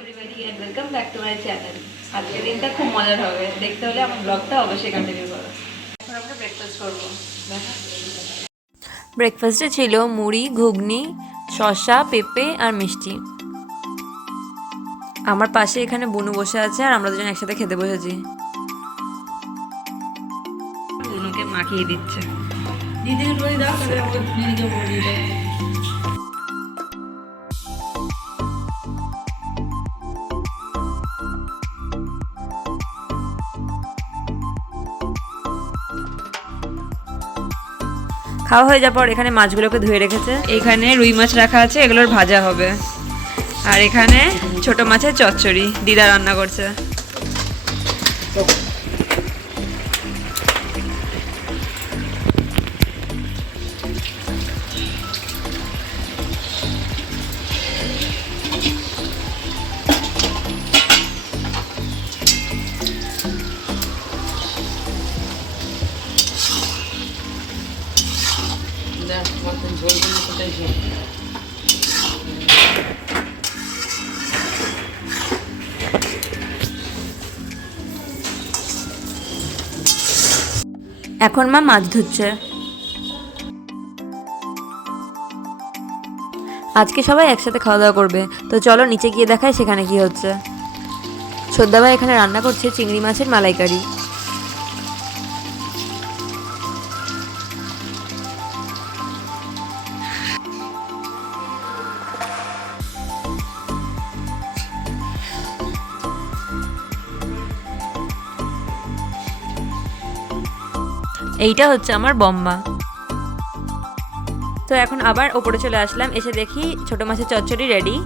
Everybody and welcome back to my channel. আজকের দিনটা খুব মজার হবে, দেখতে হলে আমার ব্লগটা অবশ্যই কন্টিনিউ করো। এখন আমরা ব্রেকফাস্ট করবো। ব্রেকফাস্টে ছিল মুড়ি, ঘুগনি, শসা, পেঁপে আর মিষ্টি। আমার পাশে এখানে বুনু বসে আছে আর আমরা দুজন একসাথে খেতে বসেছি। বুনুকে মাখিয়ে দিচ্ছে। দিদিকে বলি দাও, দিদিকে বলি দাও। খাওয়া হয়ে যাওয়ার পর এখানে মাছগুলোকে ধুয়ে রেখেছে। এখানে রুই মাছ রাখা আছে, এগুলোর ভাজা হবে। আর এখানে ছোট মাছের চচ্চড়ি দিদা রান্না করছে। এখন মা মাছ ধুচ্ছে। আজকে সবাই একসাথে খাওয়া দাওয়া করবে, তো চলো নিচে গিয়ে দেখাই সেখানে কি হচ্ছে। শ্রদ্ধা ভাই এখানে রান্না করছে চিংড়ি মাছের মালাইকারি। এইটা হচ্ছে আমার বম্মা। তো এখন আবার ওপরে চলে আসলাম, এসে দেখি ছোট মাছের চচ্চড়ি রেডি,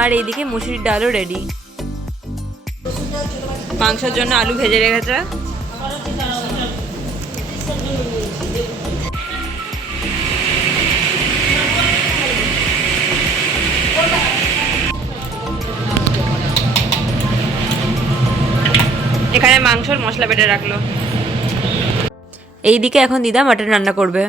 আর এইদিকে মুসুরির ডালও রেডি। মাংসের জন্য আলু ভেজে রেখেছে। এখানে মাংসর মশলা বেটে রাখলো। এইদিকে এখন দিদা মাটন রান্না করবে।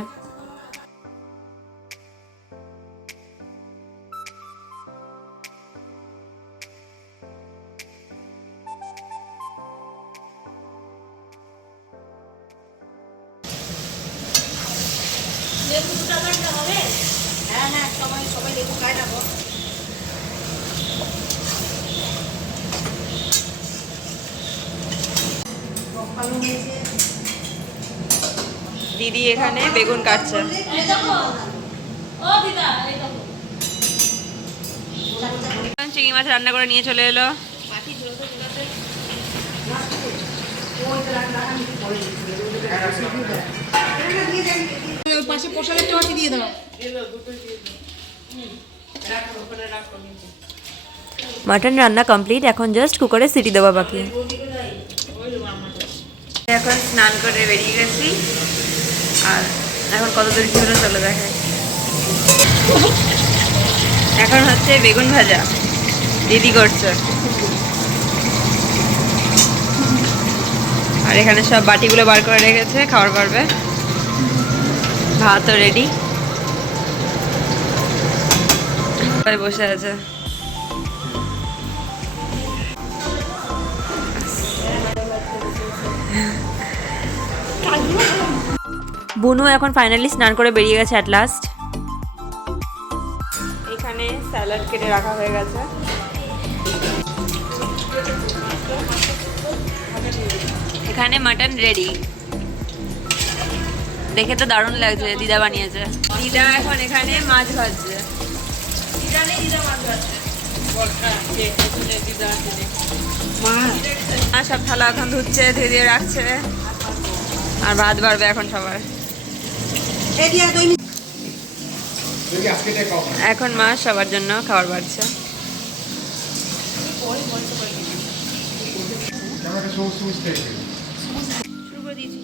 দিদি এখানে বেগুন কাটছে। চিংড়ি মাছ রান্না করে নিয়ে চলে এলো। পাশে পোশাকের চটি দিয়ে দাও। মাটন রান্না কমপ্লিট, এখন জাস্ট কুকারে সিটি দেওয়া বাকি। এখন স্নান করে বেরিয়ে গেছি, আর এখন কত দূর কি হলো চলো দেখাই। এখন হচ্ছে বেগুন ভাজা দিদি করছে, আর এখানে সব বাটিগুলো বার করে রেখেছে, খাবার পারবে। ভাতও রেডি, বসে আছে। বুনু এখন ফাইনালি স্নান করে বেরিয়ে গেছে অ্যাট লাস্ট। এখানে স্যালাড কেটে রাখা হয়ে গেছে। এখানে মাটন রেডি, দেখে তো দারুণ লাগছে, দিদা বানিয়েছে। দিদা এখন এখানে মাছ ভাজছে। মা সব থালা এখন ধুচ্ছে, ধুয়ে দিয়ে রাখছে, আর ভাত বাড়বে এখন সবার। এখন মা সবার জন্য খাবার বাড়ছে। শুরু করে দিয়েছি।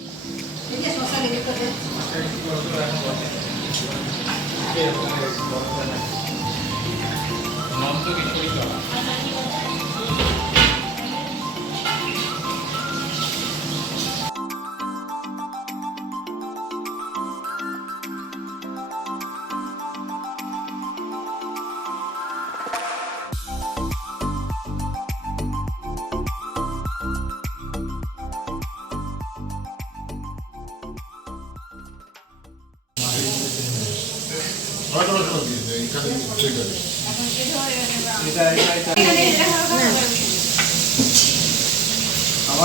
আমার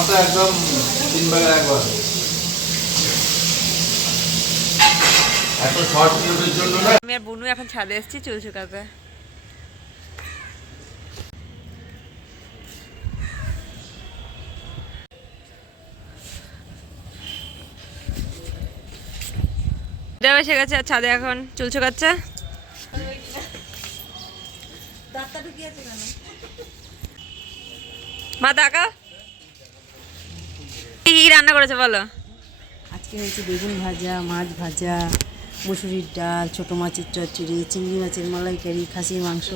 তো একদম 3 ভাগের 1 ভাগ। এত শর্ট ভিডিওর জন্য না। আমি আর বুনু এখন ছাদে এসেছি চুল শুকাতে। এসে গেছে আর ছাদে এখন চুল শুকাচ্ছে। মা তাকা কি রান্না করেছে বলো? আজকে হয়েছে বেগুন ভাজা, মাছ ভাজা, মুসুরির ডাল, ছোটো মাছের চচ্চড়ি, চিংড়ি মাছের মালাইকারি, খাসির মাংস,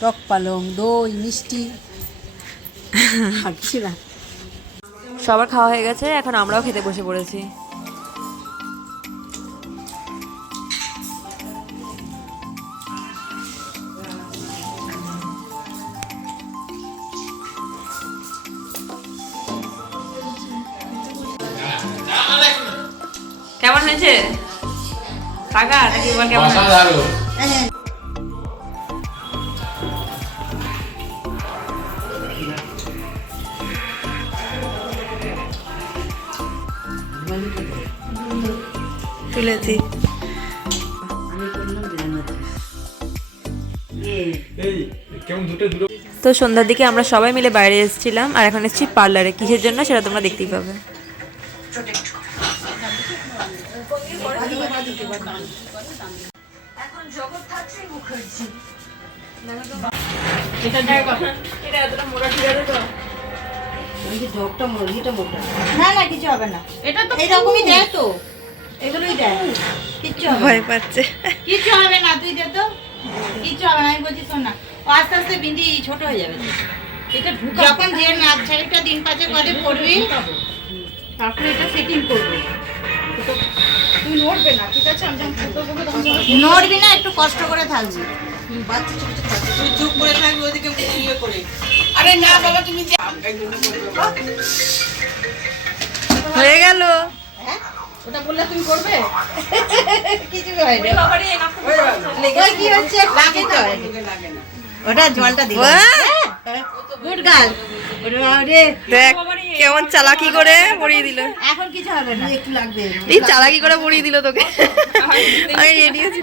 টক পালং, দই, মিষ্টি আর কিছু না। সবার খাওয়া হয়ে গেছে, এখন আমরাও খেতে বসে পড়েছি। কেমন হয়েছে কাকা? নাকি বল কেমন হয়েছে? তুলেছি। তো সন্ধ্যার দিকে আমরা সবাই মিলে বাইরে এসেছিলাম আর এখন এসেছি পার্লারে। কিসের জন্য সেটা তোমরা দেখতেই পাবে। না না কিছু হবে না, এটা তো এইরকমই দেয় তো, এগুলোই দেয়, কিচ্ছু হবে না। ভয় পাচ্ছে। কিচ্ছু হবে না, তুই দে তো, কিচ্ছু হবে না। আমি বলছি শোন না, আস্তে আস্তে বিন্দি ছোট হয়ে যাবে। এটা যখন যে নাচ শাড়িটা দিন পাঁচে পরে পরবি, তারপরে এটা সেটিং করবি। তুই নড়বে না, ঠিক আছে? আমি যখন ছোট করবো তখন নড়বি না, একটু কষ্ট করে থাকবি। বাচ্চা ছোট ছোট বাচ্চা, তুই চুপ করে থাকবি ওদিকে ইয়ে করে। আরে না বাবা, তুমি হয়ে গেল। ওটা বললে তুমি করবে? কিছু হয় না। ওই কি হচ্ছে? লাগে তো, লাগে না। ওটা জলটা দিবা। Good girl. ওরে বাবা রে, দেখ কেমন চালাকি করে পরিয়ে দিল। এখন কিছু হবে না, একটু লাগবে। এই চালাকি করে পরিয়ে দিল তোকে। আমি রেডি আছি।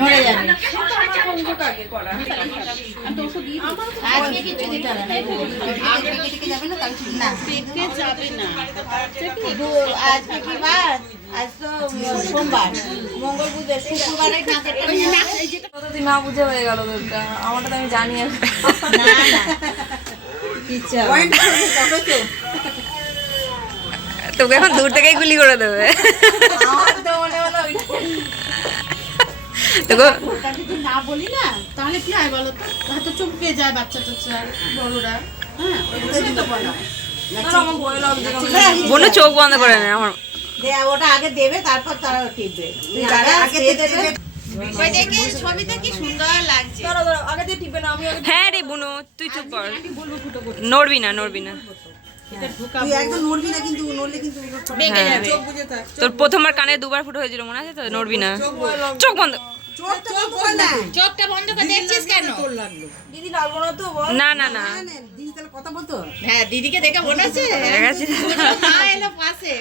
নড়ে যাবে। আজকে কিছু দিতে হবে না। আগে থেকে যাবে না, তাহলে ঠিক না। পেটে যাবে না। আজকে কি বার? আজ তো সোমবার, মঙ্গল বুধ, শুক্রবারে কাঁচেরটা নিয়ে আসে। তুই না বুঝে হয়ে গেল তোরটা, আমারটা তো আমি জানি। না না কিচ্ছু হবে না। তোকে এখন দূর থেকেই গুলি করে দেবে। আমার তো মনে হলো তোকে ওটা যদি না বলি না তাহলে কি হয় বলো তো, হয়তো চমকে যায় বাচ্চা টাচ্চা বড়রা। হ্যাঁ ওটা দিতে বলো। বোন চোখ বন্ধ করে নেয় আমার। ওটা আগে দেবে, তারপর তারা টিপবে। তুই আগে দেবে। ওই দেখি ছবিতে কি সুন্দর লাগছে। হ্যাঁ রে বুনু, তুই চুপ কর। নড়বি না, নড়বি না। তুই একদম নড়বি না, কিন্তু নড়লে কিন্তু বেঁকে যাবে। চোখ বুজে থাক। তোর প্রথমবার কানে দুবার ফুটো হয়েছিল মনে আছে তো? নড়বি না, চোখ বন্ধ। চোখটা বন্ধ করে দেখছিস কেন? দিদি লাগবো না তো? না না না, দিদি তাহলে কথা বলতো। হ্যাঁ দিদিকে দেখে মনে আছে মা এলো পাশে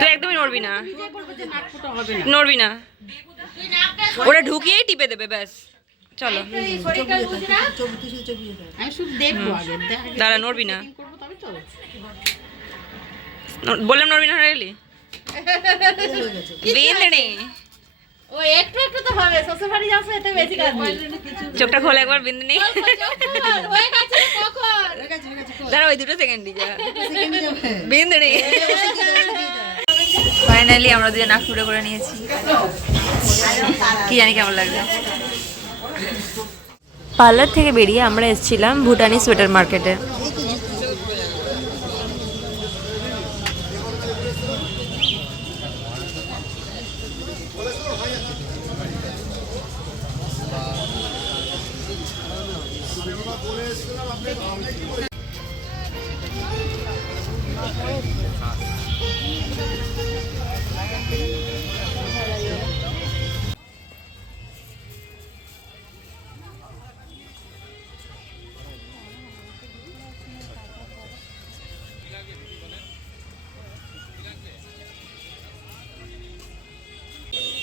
তুই একদমই নড়বি না, নড়বি না। ওরা ঢুকিয়েই টিপে দেবে ব্যাস। চলো আমি শুধু দেখবো আগে। দাঁড়া, নড়বি না। বললাম নড়বি না, হয়ে গেলি বিন্দনি। ও একটু একটু তো হবে, শ্বশুর বাড়ি যাচ্ছে এতে বেশি কাজ নেই। চোখটা খোলা একবার বিন্দনি। হয়ে গেছে কখন? দাঁড়া ওই 2 সেকেন্ডই যা বিন্দনি। ফাইনালি আমরা দুজন নাক ফুটো করে নিয়েছি। কি জানি কেমন লাগছে। পার্লার থেকে বেরিয়ে আমরা এসেছিলাম ভুটানি সোয়েটার মার্কেটে।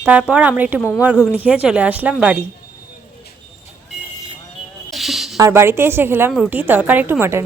তারপর আমরা একটু মোমো আর ঘুগনি খেয়ে চলে আসলাম বাড়ি। আর বাড়িতে এসে খেলাম রুটি, তরকারি, একটু মাটন।